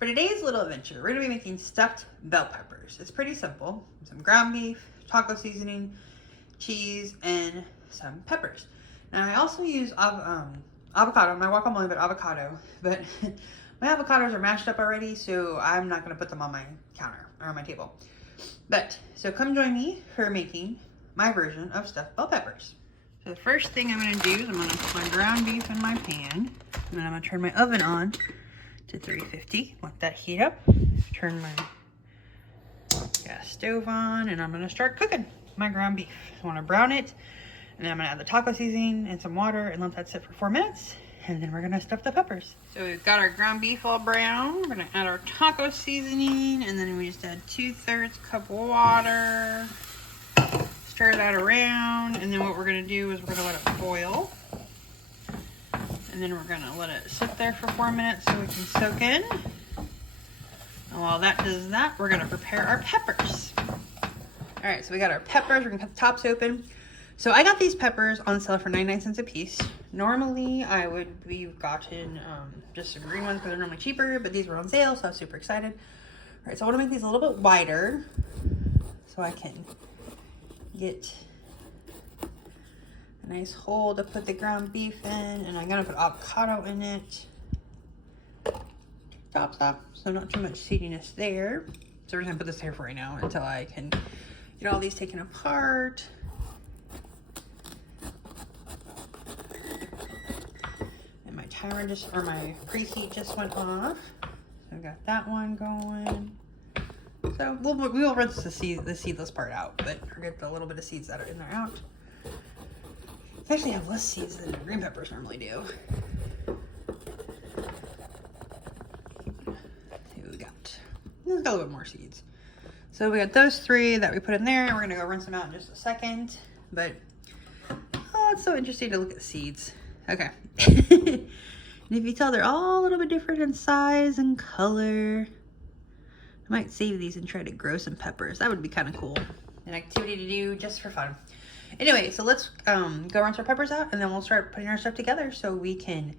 For today's little adventure, we're gonna be making stuffed bell peppers. It's pretty simple. Some ground beef, taco seasoning, cheese, and some peppers. Now I also use avocado, my guacamole, but avocado. But my avocados are mashed up already, so I'm not gonna put them on my counter or on my table. But, so come join me for making my version of stuffed bell peppers. So the first thing I'm gonna do is I'm gonna put my ground beef in my pan, and then I'm gonna turn my oven on to 350. Let that heat up. Turn my gas stove on, and I'm gonna start cooking my ground beef. I wanna brown it, and then I'm gonna add the taco seasoning and some water and let that sit for 4 minutes, and then we're gonna stuff the peppers. So we've got our ground beef all brown. We're gonna add our taco seasoning, and then we just add 2/3 cup water. Stir that around, and then what we're gonna do is we're gonna let it boil. And then we're gonna let it sit there for 4 minutes so we can soak in. And while that does that, we're gonna prepare our peppers. All right, so we got our peppers. We're gonna cut the tops open. So I got these peppers on sale for 99 cents a piece. Normally I would be gotten just the green ones because they're normally cheaper, but these were on sale, so I was super excited. All right, so I wanna make these a little bit wider so I can get a nice hole to put the ground beef in, and I'm gonna put avocado in it. Top, so not too much seediness there. So we're just gonna put this here for right now until I can get all these taken apart. And my timer or my preheat just went off. So I got that one going. So we will rinse the seedless part out, but forget the little bit of seeds that are in there out. They actually have less seeds than green peppers normally do. See what we got. There's got a little bit more seeds. So we got those 3 that we put in there. We're gonna go rinse them out in just a second. But oh, it's so interesting to look at seeds. Okay. And if you tell, they're all a little bit different in size and color. I might save these and try to grow some peppers. That would be kind of cool. An activity to do just for fun. Anyway, so let's go rinse our peppers out, and then we'll start putting our stuff together so we can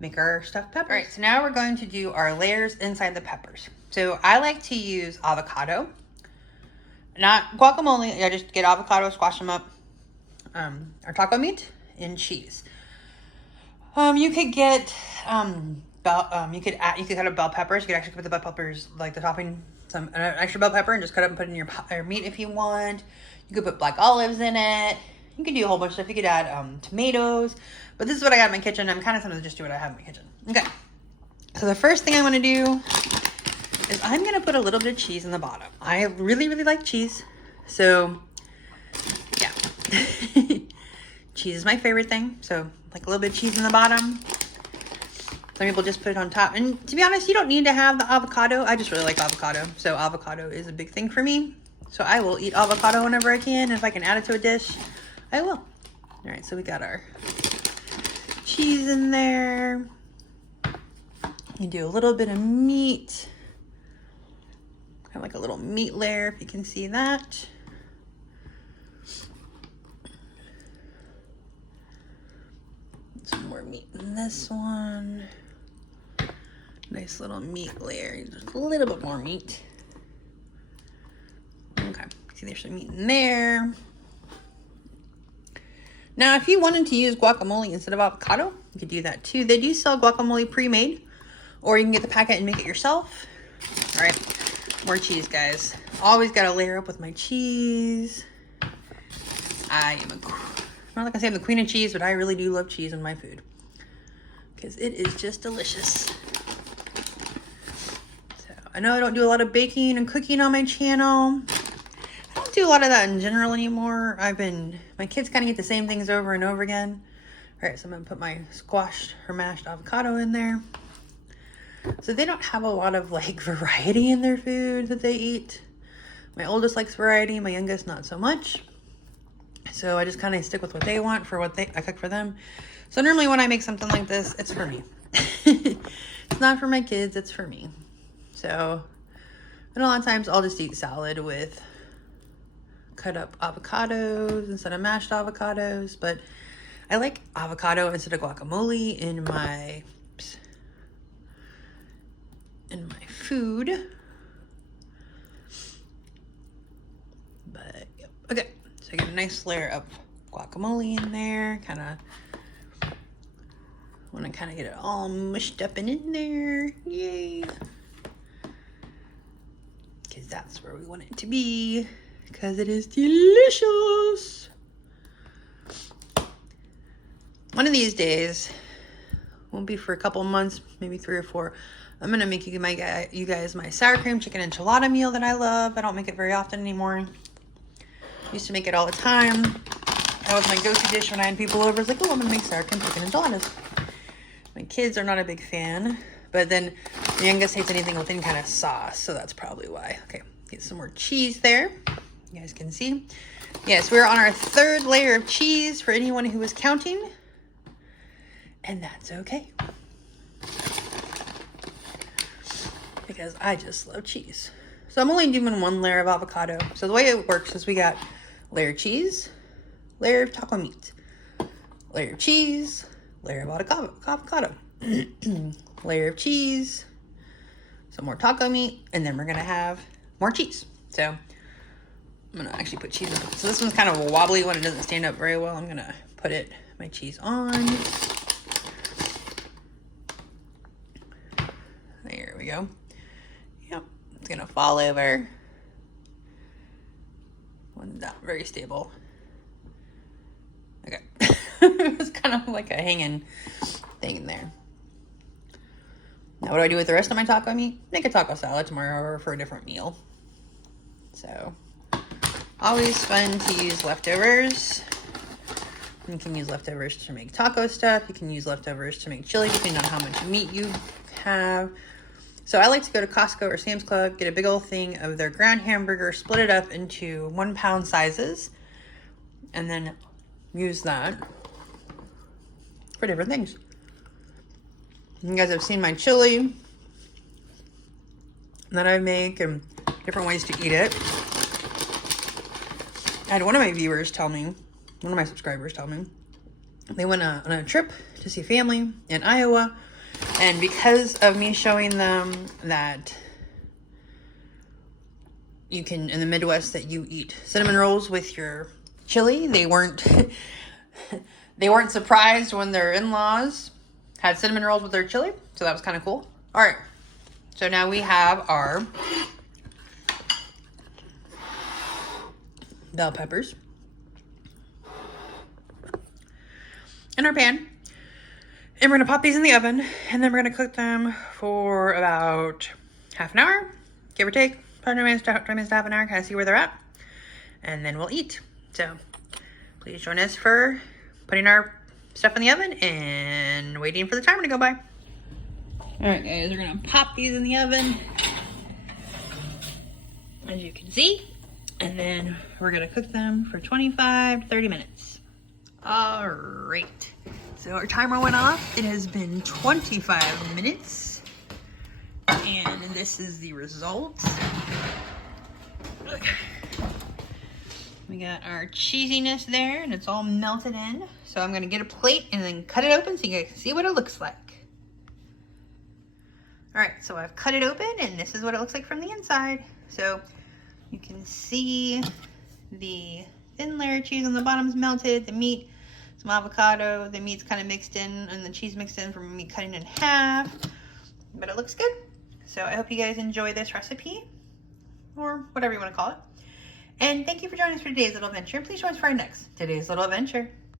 make our stuffed peppers. All right, so now we're going to do our layers inside the peppers. So I like to use avocado, not guacamole. I just get avocado, squash them up, our taco meat, and cheese. You could get you could cut up bell peppers. You could actually put the bell peppers, like the topping, an extra bell pepper, and just cut up and put it in your meat if you want. You could put black olives in it. You could do a whole bunch of stuff. You could add tomatoes. But this is what I got in my kitchen. I'm kind of tempted to just do what I have in my kitchen. Okay. So the first thing I want to do is I'm going to put a little bit of cheese in the bottom. I really, really like cheese. So, yeah. Cheese is my favorite thing. So, like a little bit of cheese in the bottom. Some people just put it on top. And to be honest, you don't need to have the avocado. I just really like avocado. So, avocado is a big thing for me. So I will eat avocado whenever I can. If I can add it to a dish, I will. All right, so we got our cheese in there. You do a little bit of meat. Kind of like a little meat layer, if you can see that. Some more meat in this one. Nice little meat layer. Just a little bit more meat. Okay, see there's some meat in there. Now, if you wanted to use guacamole instead of avocado, you could do that too. They do sell guacamole pre-made, or you can get the packet and make it yourself. All right, more cheese, guys. Always got to layer up with my cheese. I'm not like I say I'm the queen of cheese, but I really do love cheese in my food because it is just delicious. So I know I don't do a lot of baking and cooking on my channel. Do a lot of that in general anymore. My kids kind of eat the same things over and over again. All right, so I'm gonna put my squashed or mashed avocado in there. So they don't have a lot of like variety in their food that they eat. My oldest likes variety, my youngest not so much. So I just kind of stick with what they want for I cook for them. So normally when I make something like this, it's for me. It's not for my kids, it's for me. So, and a lot of times I'll just eat salad with cut up avocados instead of mashed avocados, but I like avocado instead of guacamole in my in my food. But, yep. Okay, so I get a nice layer of guacamole in there. Want to kind of get it all mushed up and in there. Yay. Because that's where we want it to be. Because it is delicious. One of these days, won't be for a couple months, maybe 3 or 4, I'm going to make you guys my sour cream chicken enchilada meal that I love. I don't make it very often anymore. Used to make it all the time. That was my go-to dish when I had people over. It's like, oh, I'm going to make sour cream chicken enchiladas. My kids are not a big fan, but then the youngest hates anything with any kind of sauce, so that's probably why. Okay, get some more cheese there. You guys can see. Yes, we're on our 3rd layer of cheese for anyone who was counting. And that's okay. Because I just love cheese. So I'm only doing 1 layer of avocado. So the way it works is we got layer of cheese, layer of taco meat, layer of cheese, layer of avocado, layer of cheese, some more taco meat, and then we're gonna have more cheese. So I'm gonna actually put cheese in. So this one's kind of a wobbly one. It doesn't stand up very well. I'm gonna put my cheese on. There we go. Yep, it's gonna fall over. One's not very stable. Okay. It's kind of like a hanging thing in there. Now what do I do with the rest of my taco meat? Make a taco salad tomorrow or for a different meal. So, always fun to use leftovers. You can use leftovers to make taco stuff. You can use leftovers to make chili, depending on how much meat you have. So I like to go to Costco or Sam's Club, get a big old thing of their ground hamburger, split it up into 1-pound sizes, and then use that for different things. You guys have seen my chili that I make and different ways to eat it. I had one of my viewers tell me, one of my subscribers tell me, they went on a trip to see family in Iowa, and because of me showing them that you can, in the Midwest, that you eat cinnamon rolls with your chili, they weren't surprised when their in-laws had cinnamon rolls with their chili, so that was kind of cool. All right, so now we have our bell peppers in our pan, and we're gonna pop these in the oven, and then we're gonna cook them for about half an hour, give or take, 20 minutes to half an hour, kind of see where they're at, and then we'll eat. So please join us for putting our stuff in the oven and waiting for the timer to go by. All right, guys, we're gonna pop these in the oven, as you can see, and then we're gonna cook them for 25 to 30 minutes. All right, so our timer went off. It has been 25 minutes, and this is the result. Okay. We got our cheesiness there, and it's all melted in. So I'm gonna get a plate and then cut it open so you guys can see what it looks like. All right, so I've cut it open, and this is what it looks like from the inside. So you can see the thin layer of cheese on the bottom's melted, the meat, some avocado, the meat's kind of mixed in, and the cheese mixed in from me cutting in half, but it looks good. So I hope you guys enjoy this recipe, or whatever you want to call it. And thank you for joining us for today's little adventure. Please join us for our next Today's Little Adventure.